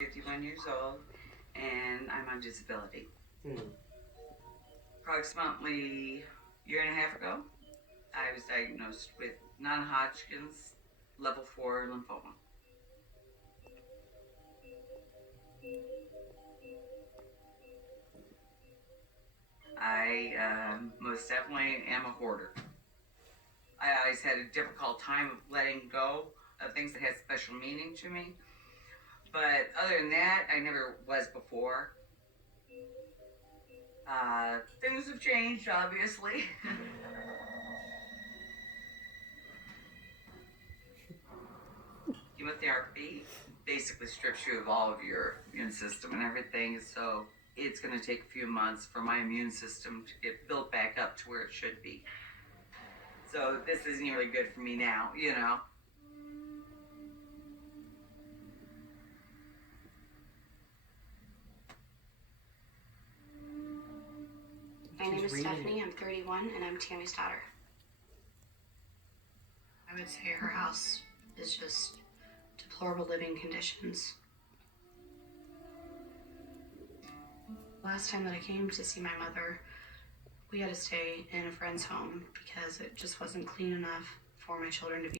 51 years old, and I'm on disability. Approximately a year and a half ago, I was diagnosed with non-Hodgkin's level 4 lymphoma. I most definitely am a hoarder. I always had a difficult time of letting go of things that had special meaning to me. But other than that, I never was before. Things have changed, obviously. Chemotherapy basically strips you of all of your immune system and everything, so it's going to take a few months for my immune system to get built back up to where it should be. So this isn't really good for me now, you know. My name is Stephanie, I'm 31, and I'm Tammy's daughter. I would say her house is just deplorable living conditions. Last time that I came to see my mother, we had to stay in a friend's home because it just wasn't clean enough for my children to be